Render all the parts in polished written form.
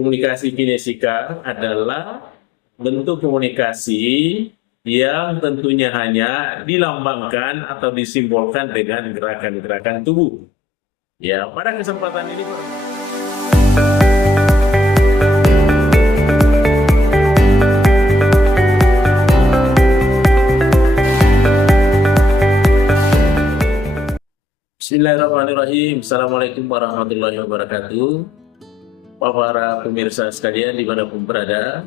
Komunikasi kinesika adalah bentuk komunikasi yang tentunya hanya dilambangkan atau disimbolkan dengan gerakan-gerakan tubuh. Ya, pada kesempatan ini Bismillahirrahmanirrahim. Assalamualaikum warahmatullahi wabarakatuh. Para pemirsa sekalian dimanapun berada,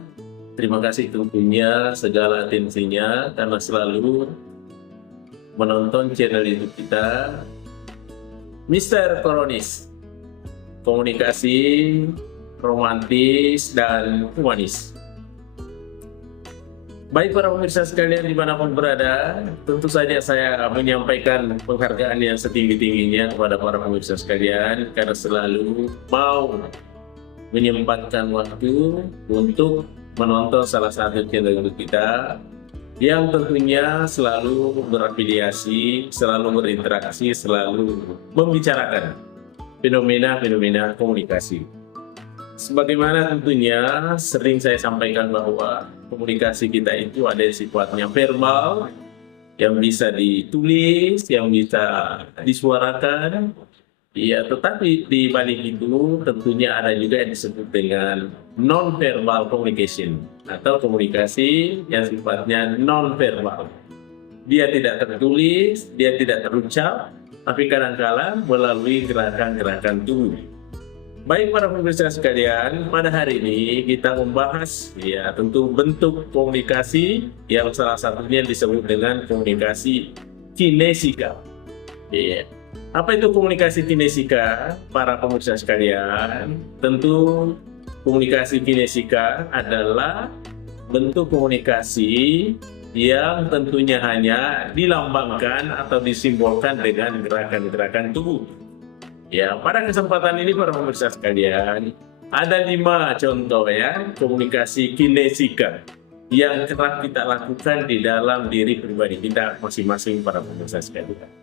terima kasih tentunya segala atensinya karena selalu menonton channel YouTube kita, Mr. Koronis, komunikasi romantis dan humanis. Baik para pemirsa sekalian dimanapun berada, tentu saja saya menyampaikan penghargaan yang setinggi-tingginya kepada para pemirsa sekalian karena selalu mau menyempatkan waktu untuk menonton salah satu channel YouTube kita yang tentunya selalu berafiliasi, selalu berinteraksi, selalu membicarakan fenomena-fenomena komunikasi. Sebagaimana tentunya sering saya sampaikan bahwa komunikasi kita itu ada sifatnya verbal, yang bisa ditulis, yang bisa disuarakan. Ya, tetapi di balik itu tentunya ada juga yang disebut dengan non-verbal communication atau komunikasi yang sifatnya non-verbal. Dia tidak tertulis, dia tidak terucap, tapi kadang-kala melalui gerakan-gerakan tubuh. Baik para pemirsa sekalian, pada hari ini kita membahas ya tentu bentuk komunikasi yang salah satunya disebut dengan komunikasi kinesika. Ya. Apa itu komunikasi kinesika para pemirsa sekalian? Tentu komunikasi kinesika adalah bentuk komunikasi yang tentunya hanya dilambangkan atau disimbolkan dengan gerakan-gerakan tubuh. Ya, pada kesempatan ini para pemirsa sekalian, ada 5 contoh ya komunikasi kinesika yang kerap kita lakukan di dalam diri pribadi kita masing-masing para pemirsa sekalian.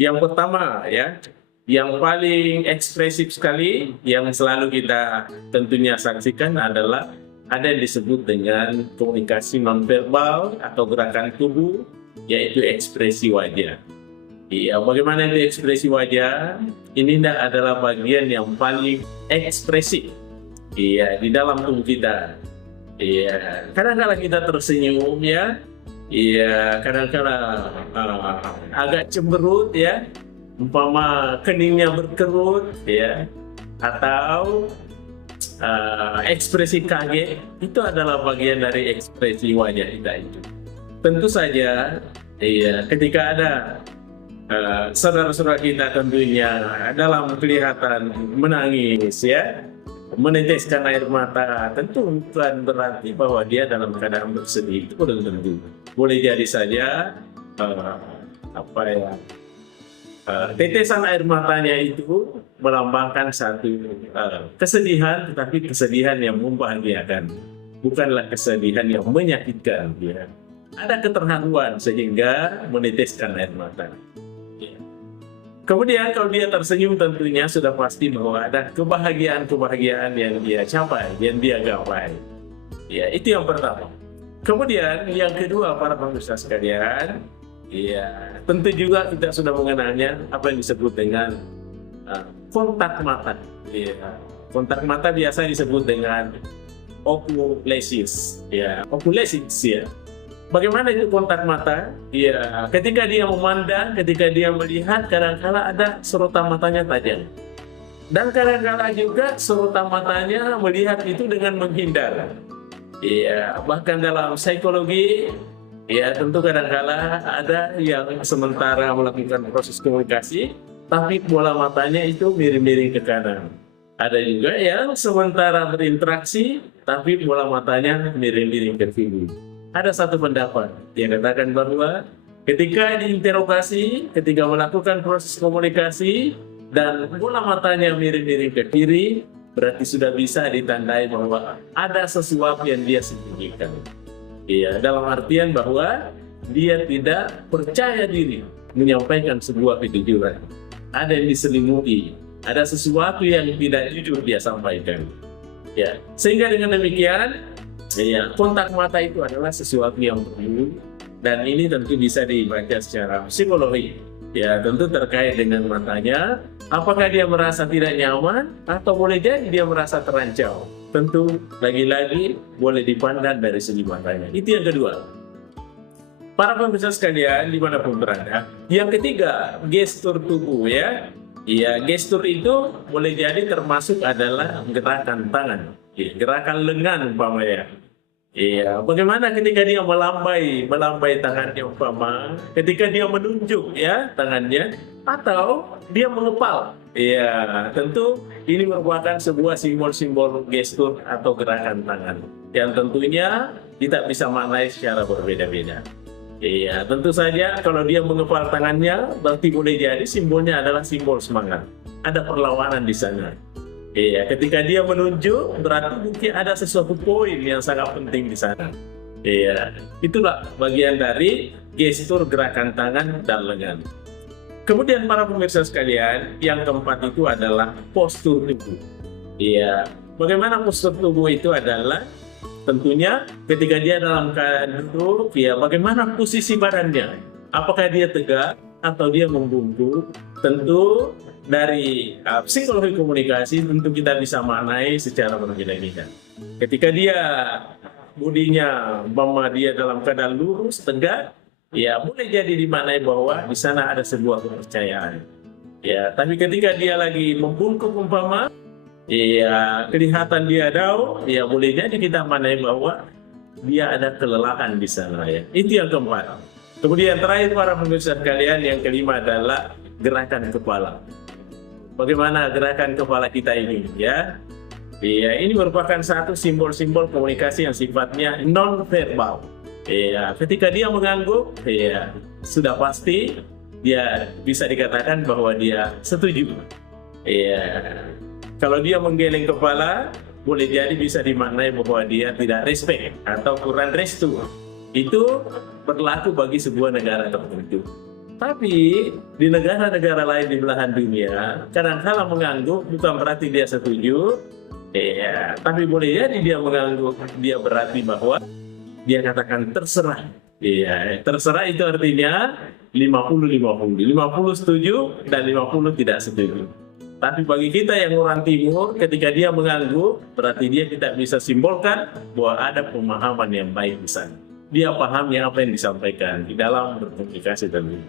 Yang pertama ya, yang paling ekspresif sekali yang selalu kita tentunya saksikan adalah ada yang disebut dengan komunikasi nonverbal atau gerakan tubuh, yaitu ekspresi wajah. Iya, bagaimana itu ekspresi wajah? Ini adalah bagian yang paling ekspresif iya, di dalam tubuh kita. Iya, kadang-kadang kita tersenyum ya. Iya, kadang-kadang agak cemberut ya. Umpama keningnya berkerut ya. Atau ekspresi kaget, itu adalah bagian dari ekspresi wajah kita itu. Tentu saja iya, ketika ada saudara-saudara kita tentunya dalam kelihatan menangis ya, meneteskan air mata, tentu bukan berarti bahwa dia dalam keadaan bersedih. Itu belum tentu. Boleh jadi saja tetesan air matanya itu melambangkan satu kesedihan, tetapi kesedihan yang membahagiakan, bukanlah kesedihan yang menyakitkan. Ya. Ada keterharuan sehingga meneteskan air mata. Kemudian kalau dia tersenyum tentunya sudah pasti bahwa ada kebahagiaan-kebahagiaan yang dia capai, yang dia gapai. Ya, itu yang pertama. Kemudian yang kedua para pemirsa sekalian, ya tentu juga kita sudah mengenalnya apa yang disebut dengan kontak mata. Ya, kontak mata biasa disebut dengan oculesis. Ya, oculesis ya. Bagaimana itu kontak mata? Ya, ketika dia memandang, ketika dia melihat, kadang-kala ada sorotan matanya tajam. Dan kadang-kala juga sorotan matanya melihat itu dengan menghindar. Ya, bahkan dalam psikologi, ya tentu kadang-kala ada yang sementara melakukan proses komunikasi, tapi bola matanya itu miring-miring ke kanan. Ada juga yang sementara berinteraksi, tapi bola matanya miring-miring ke kiri. Ada satu pendapat yang katakan bahwa ketika diinterogasi, ketika melakukan proses komunikasi dan bola matanya miring-miring ke kiri, berarti sudah bisa ditandai bahwa ada sesuatu yang dia sembunyikan. Iya, dalam artian bahwa dia tidak percaya diri menyampaikan sebuah kejujuran. Ada yang diselimuti, ada sesuatu yang tidak jujur dia sampaikan. Ya, sehingga dengan demikian, ya, kontak mata itu adalah sesuatu yang perlu, dan ini tentu bisa dibaca secara psikologi. Ya, tentu terkait dengan matanya, apakah dia merasa tidak nyaman atau boleh jadi dia merasa terancam. Tentu lagi-lagi boleh dipandang dari segi matanya. Itu yang kedua. Para pemirsa sekalian dimanapun berada. Yang ketiga, gestur tubuh ya. Iya, gestur itu boleh jadi termasuk adalah gerakan tangan, ya, gerakan lengan umpamanya. Iya, bagaimana ketika dia melambai tangannya umpama, ketika dia menunjuk ya tangannya, atau dia mengepal. Iya, tentu ini merupakan sebuah simbol-simbol gestur atau gerakan tangan yang tentunya kita bisa maknai secara berbeda-beda. Iya, tentu saja kalau dia mengepal tangannya, berarti boleh jadi simbolnya adalah simbol semangat. Ada perlawanan di sana. Iya, ketika dia menunjuk, berarti mungkin ada sesuatu poin yang sangat penting di sana. Iya, itulah bagian dari gestur gerakan tangan dan lengan. Kemudian para pemirsa sekalian, yang keempat itu adalah postur tubuh. Iya, bagaimana postur tubuh itu adalah tentunya ketika dia dalam keadaan duduk, ya bagaimana posisi badannya? Apakah dia tegak atau dia membungkuk? Tentu dari psikologi komunikasi tentu kita bisa maknai secara berbeda-beda. Ketika dia budinya, dia dalam keadaan lurus, tegak, ya boleh jadi dimaknai bahwa di sana ada sebuah kepercayaan. Ya, tapi ketika dia lagi membungkuk umpama, iya, kelihatan dia down, ya boleh jadi kita maknai bahwa dia ada kelelahan di sana ya. Itu yang keempat. Kemudian terakhir para pemirsa sekalian, yang kelima adalah gerakan kepala. Bagaimana gerakan kepala kita ini ya? Iya, ini merupakan satu simbol-simbol komunikasi yang sifatnya non verbal. Iya, ketika dia mengangguk, ya sudah pasti dia bisa dikatakan bahwa dia setuju. Iya. Kalau dia menggeleng kepala, boleh jadi bisa dimaknai bahwa dia tidak respect atau kurang restu. Itu berlaku bagi sebuah negara tertentu. Tapi di negara-negara lain di belahan dunia, kadang-kala mengangguk bukan berarti dia setuju. Ya, tapi boleh jadi dia mengangguk, dia berarti bahwa dia katakan terserah. Iya, terserah itu artinya 50-50. 50 setuju dan 50 tidak setuju. Tapi bagi kita yang orang timur, ketika dia mengangguk, berarti dia tidak bisa simbolkan bahwa ada pemahaman yang baik di sana. Dia paham yang apa yang disampaikan di dalam berkomunikasi tentu.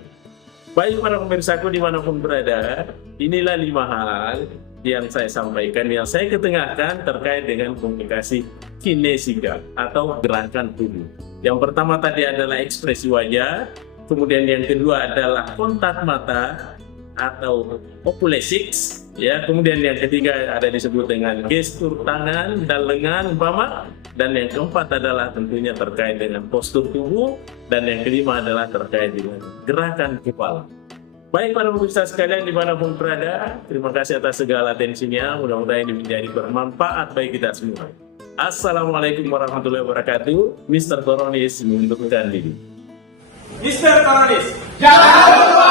Baik para pemirsaku dimanapun berada, inilah 5 hal yang saya sampaikan, yang saya ketengahkan terkait dengan komunikasi kinesika atau gerakan tubuh. Yang pertama tadi adalah ekspresi wajah, kemudian yang kedua adalah kontak mata atau oculesics, ya. Kemudian yang ketiga ada disebut dengan gestur tangan dan lengan umpama, dan yang keempat adalah tentunya terkait dengan postur tubuh, dan yang kelima adalah terkait dengan gerakan kepala. Baik para pemirsa sekalian dimanapun berada, terima kasih atas segala atensinya. Mudah-mudahan ini menjadi bermanfaat bagi kita semua. Assalamualaikum warahmatullahi wabarakatuh. Mr. Koronis mengundurkan diri. Mr. Koronis, jangan lupa